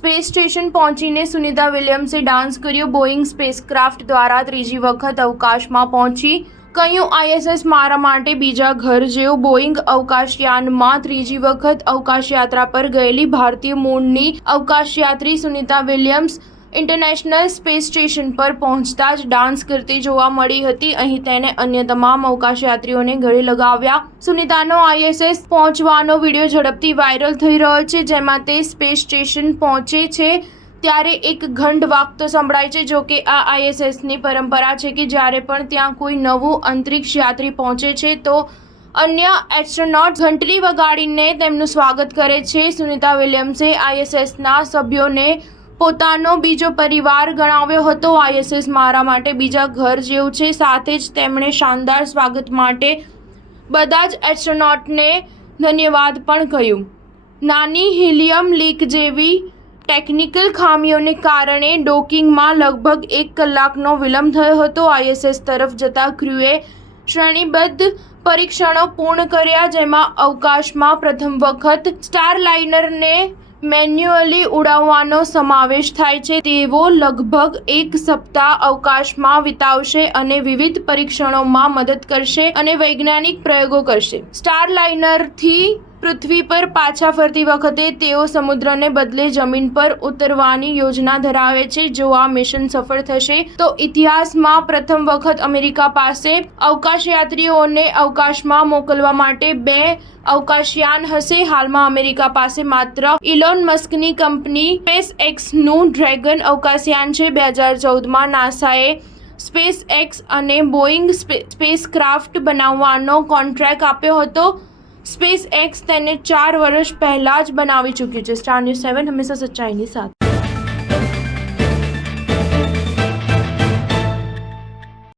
Space station પહોંચીને Sunita વિલિયમ્સે dance કર્યો। Boeing spacecraft દ્વારા ત્રીજી વખત અવકાશમાં પહોંચી કહ્યું આઈએસએસ મારા માટે બીજા ઘર જેવું। બોઇંગ અવકાશયાનમાં ત્રીજી વખત અવકાશ યાત્રા પર ગયેલી ભારતીય મૂળની અવકાશયાત્રી Sunita Williams international space station પર પહોંચતા જ ડાન્સ કરતી જોવા મળી હતી। અહીં તેને અન્ય તમામ અવકાશયાત્રીઓને ગળે લગાવ્યા। સુનિતાનો આઈએસએસ પહોંચવાનો વિડીયો ઝડપથી વાયરલ થઈ રહ્યો છે, જેમાં તે સ્પેસ સ્ટેશન પહોંચે છે ત્યારે એક ઘંટ વાગતો સંભળાય છે। જો કે આ આઈએસએસની પરંપરા છે કે જ્યારે પણ ત્યાં કોઈ નવું અંતરિક્ષ યાત્રી પહોંચે છે તો અન્ય એસ્ટ્રોનોટ ઘંટડી વગાડીને તેમનું સ્વાગત કરે છે। સુનિતા વિલિયમ્સે આઈએસએસના સભ્યોને પોતાનો બીજો પરિવાર ગણાવ્યો હતો। આઈએસએસ મારા માટે બીજા ઘર જેવું છે। સાથે જ તેમણે શાનદાર સ્વાગત માટે બધા જ એસ્ટ્રોનોટને ધન્યવાદ પણ કહ્યું। નાની હિલિયમ લીક જેવી ટેકનિકલ ખામીઓને કારણે ડોકિંગમાં લગભગ 1 કલાકનો વિલંબ થયો હતો। આઈએસએસ તરફ જતા ક્રૂએ શ્રેણીબદ્ધ પરીક્ષણો પૂર્ણ કર્યા, જેમાં અવકાશમાં પ્રથમ વખત સ્ટારલાઇનરને મેન્યુઅલી ઉડાવવાનો સમાવેશ થાય છે। તેઓ લગભગ 1 સપ્તાહ અવકાશમાં વિતાવશે અને વિવિધ પરીક્ષણોમાં મદદ કરશે અને વૈજ્ઞાનિક પ્રયોગો કરશે। સ્ટારલાઇનરથી પૃથ્વી પર પાછા ફરતી વખતે તેઓ સમુદ્રને બદલે જમીન પર ઉતરવાની યોજના ધરાવે છે। જો આ મિશન સફળ થશે તો ઇતિહાસમાં પ્રથમ વખત અમેરિકા પાસે અવકાશયાત્રીઓને અવકાશમાં મોકલવા માટે 2 અવકાશયાન હશે। હાલમાં અમેરિકા પાસે માત્ર ઇલોન મસ્કની કંપની સ્પેસએક્સનું ડ્રેગન અવકાશયાન છે। 2014માં નાસાએ સ્પેસએક્સ અને બોઇંગ સ્પેસક્રાફ્ટ બનાવવાનો કોન્ટ્રાક્ટ આપ્યો હતો। સ્પેસએક્સ તેને 4 વર્ષ પહેલા જ બનાવી ચૂક્યું છે। સ્ટાર ન્યૂઝ 7 હંમેશા સચ્ચાઈની સાથે।